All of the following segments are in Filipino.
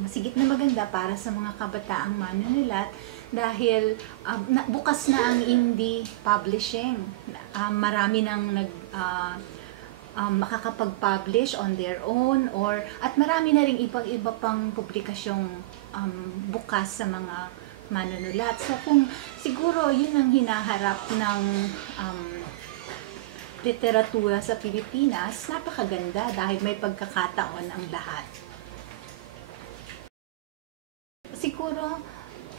masigit na maganda para sa mga kabataang manunulat dahil bukas na ang indie publishing. Marami nang makakapag-publish on their own at marami na ring iba pang publikasyong bukas sa mga manunulat. So kung siguro yun ang hinaharap ng literatura sa Pilipinas, napakaganda dahil may pagkakataon ang lahat. Siguro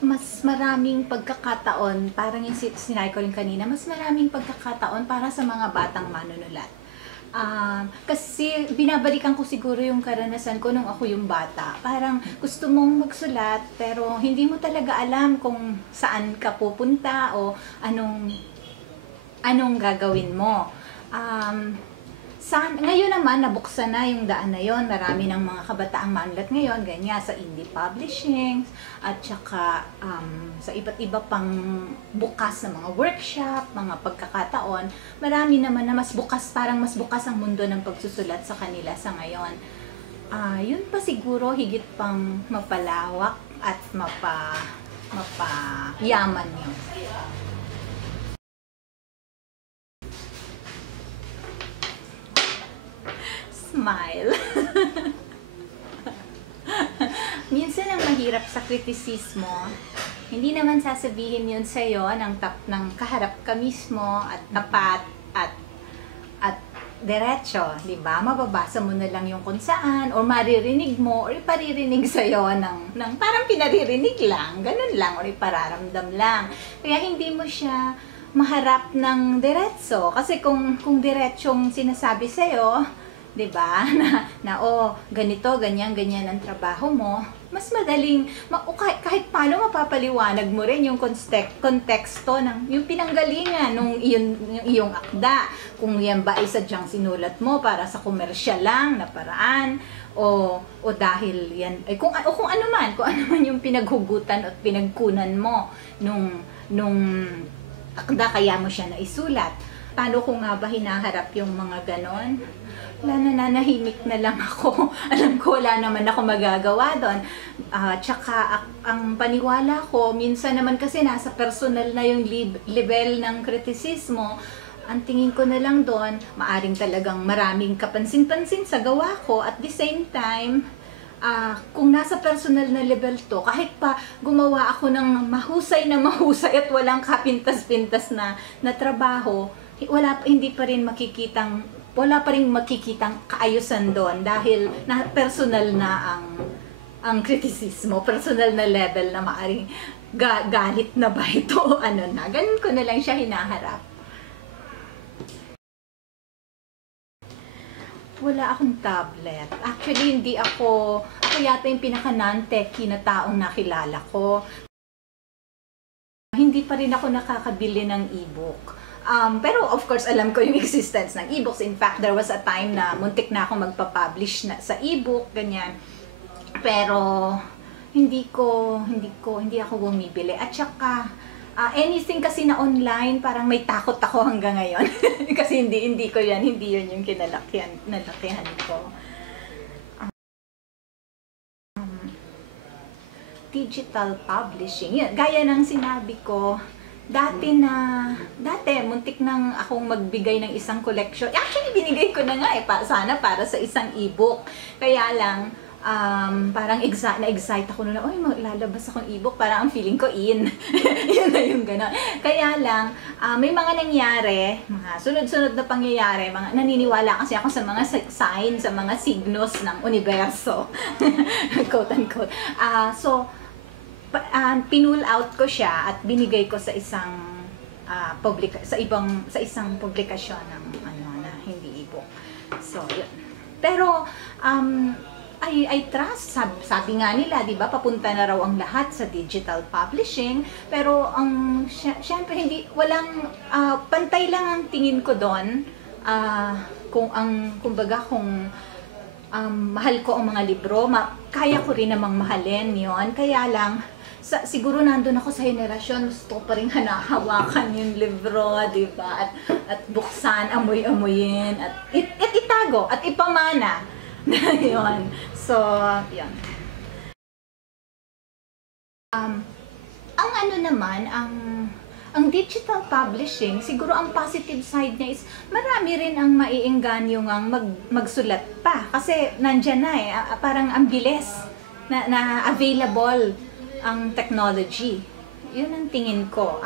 mas maraming pagkakataon, parang yung sinabi ko rin kanina, mas maraming pagkakataon para sa mga batang manunulat. Kasi binabalikan ko siguro yung karanasan ko nung ako yung bata. Parang gusto mong magsulat pero hindi mo talaga alam kung saan ka pupunta o anong gagawin mo. Ngayon naman, nabuksan na yung daan na yon. Marami ng mga kabataang manunulat ngayon, ganyan, sa indie publishing, at saka sa iba't iba pang bukas na mga workshop, mga pagkakataon. Marami naman na mas bukas, parang mas bukas ang mundo ng pagsusulat sa kanila sa ngayon. Yun pa siguro, higit pang mapalawak at mapayaman yun. Smile. Minsan ang mahirap sa kritisismo, hindi naman sasabihin yun sa'yo ng kaharap ka mismo at tapat at diretso, di ba? Mababasa mo na lang yung kung saan, or maririnig mo, or iparirinig sa'yo ng parang pinaririnig lang, ganun lang, or ipararamdam lang. Kaya hindi mo siya maharap ng diretso. Kasi kung diretsong sinasabi sa'yo, 'di ba? Ganito, ganyan ang trabaho mo, mas madaling kahit paano mapapaliwanag mo rin yung konteksto ng yung pinanggalingan nung iyong akda. Kung yan ba ay sadyang sinulat mo para sa komersyal lang na paraan o dahil yan ay kung ano man yung pinaghugutan at pinagkunan mo nung akda kaya mo siya naisulat. Paano ko nga ba hinaharap yung mga ganon? Nananahimik na lang ako. Alam ko wala naman ako magagawa doon. Tsaka ang paniwala ko, minsan naman kasi nasa personal na yung level ng kritisismo. Ang tingin ko na lang doon, maaring talagang maraming kapansin-pansin sa gawa ko. At the same time, kung nasa personal na level to, kahit pa gumawa ako ng mahusay at walang kapintas-pintas na trabaho, hindi pa rin wala pa rin makikitang kaayusan doon dahil personal na ang kritisismo, personal na level na maaring galit na ba ito, ganun ko na lang siya hinaharap. Wala akong tablet. Actually, ako yata yung pinaka-non-techie na taong nakilala ko. Hindi pa rin ako nakakabili ng e-book. Pero of course, alam ko yung existence ng e-books. In fact, there was a time na muntik na ako magpa-publish sa e-book, ganyan. Pero hindi ako bumibili. At saka, anything kasi na online, parang may takot ako hanggang ngayon. Kasi hindi yun yung nalakihan ko. Digital publishing. Yun, gaya ng sinabi ko, dati muntik nang akong magbigay ng isang collection. Actually, binigay ko na nga sana para sa isang e-book. Kaya lang, parang na-excite ako na, lalabas akong e-book, parang ang feeling ko yun na yung gano'n. Kaya lang, may mga nangyari, mga sunod-sunod na pangyayari, naniniwala kasi ako sa mga sign, sa mga signos ng universo, quote-unquote. So, pinull out ko siya at binigay ko sa isang isang publikasyon ng na hindi e-book. So, yun. Pero I trust, sabi nga nila, 'di ba, papunta na raw ang lahat sa digital publishing, pero syempre walang pantay lang ang tingin ko doon. Kumbaga mahal ko ang mga libro, kaya ko rin namang mahalin 'yon. Kaya lang siguro nandun ako sa henerasyon, gusto ko pa rin hanahawakan yung libro, di ba? At buksan, amoy-amoyin, at itago, at ipamana. Yun. So, yun. Ang ano naman, ang digital publishing, siguro ang positive side niya is marami rin ang maiengganyo ngang magsulat pa. Kasi nandyan na eh, parang ang bilis na available ang technology. Yun ang tingin ko.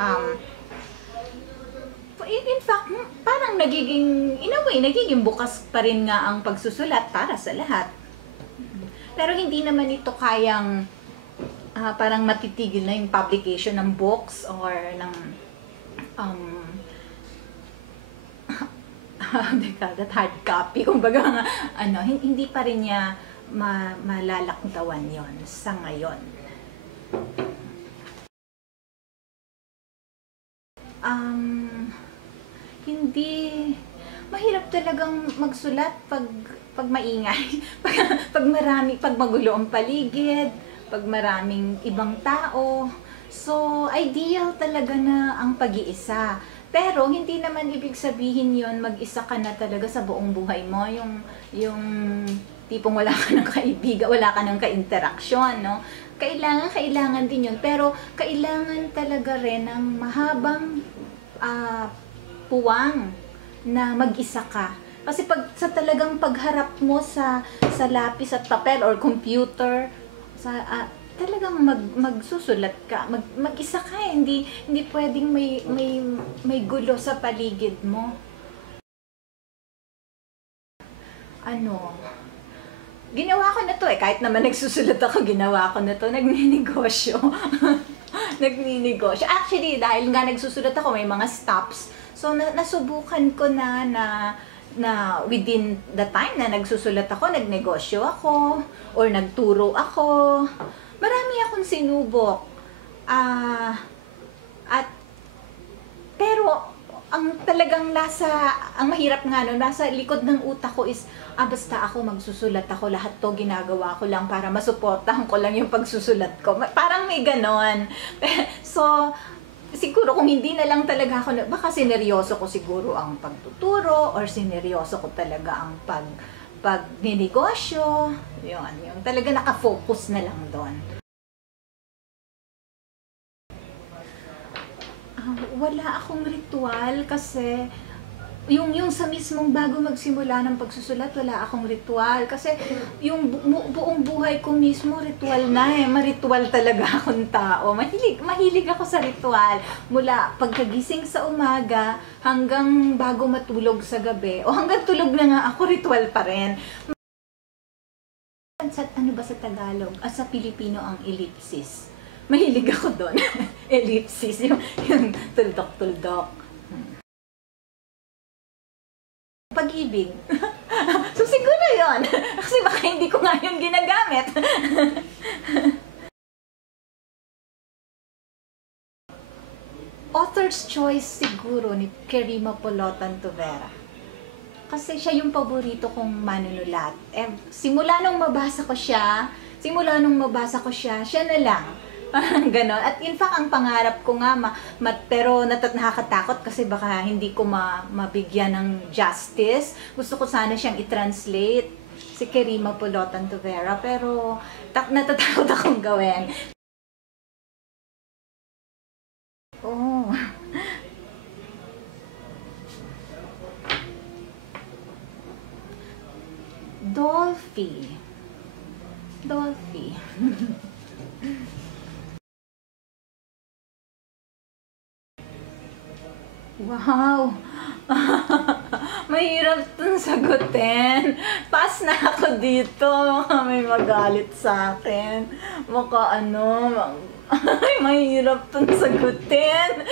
In fact, parang nagiging, in a way, nagiging bukas pa rin nga ang pagsusulat para sa lahat. Pero hindi naman ito kayang parang matitigil na yung publication ng books or ng that hard copy, kumbaga ano, hindi pa rin niya malalaktawan yon sa ngayon. Hindi mahirap talagang magsulat pag maingay, pag magulo ang paligid, pag maraming ibang tao. So, ideal talaga na ang pag-iisa. Pero, hindi naman ibig sabihin yon mag-isa ka na talaga sa buong buhay mo. Yung tipong wala ka ng kaibigan, wala ka ng ka-interaksyon, no? Kailangan din yun. Pero, kailangan talaga rin ng mahabang puwang na mag-isa ka. Kasi sa talagang pagharap mo sa lapis at papel or computer, talagang magsusulat ka, mag-isa ka eh. Hindi pwedeng may gulo sa paligid mo. Ginawa ko na to eh, kahit naman nagsusulat ako, ginawa ko na to, nagninegosyo. Nagninegosyo. Actually, dahil nga nagsusulat ako, may mga stops. So, nasubukan ko na within the time na nagsusulat ako, nagnegosyo ako, or nagturo ako. Marami akong sinubok. Pero, ang mahirap nga nasa likod ng utak ko is, basta ako magsusulat ako, lahat to ginagawa ko lang para masuportahan ko lang yung pagsusulat ko. Parang may ganon. So, siguro kung hindi na lang talaga ako, baka sineryoso ko siguro ang pagtuturo or sineryoso ko talaga ang pagninegosyo. Yung talaga nakafocus na lang doon. Wala akong ritual kasi yung sa mismong bago magsimula ng pagsusulat, wala akong ritual. Kasi yung buong buhay ko mismo, ritual na eh. Maritual talaga akong tao. Mahilig ako sa ritual. Mula pagkagising sa umaga, hanggang bago matulog sa gabi. O hanggang tulog na nga ako, ritual pa rin. Ano ba sa Tagalog? Sa Pilipino ang ellipsis. Mahilig ako doon. Ellipsis, yung tuldok-tuldok. Pag-ibig. So siguro yon. Kasi baka hindi ko nga yun ginagamit. Author's choice siguro ni Querima Polotan Tovera. Kasi siya yung paborito kong manunulat. Simula nung mabasa ko siya, siya na lang. Parang ganon. At in fact, ang pangarap ko nga, pero nakakatakot kasi baka hindi ko mabigyan ng justice. Gusto ko sana siyang i-translate, si Querima Polotan Tovera, pero natatakot akong gawin. Oh. Dolphy. Wow! Mahirap itong sagutin. Pass na ako dito. May magalit sa akin. Mahirap itong sagutin.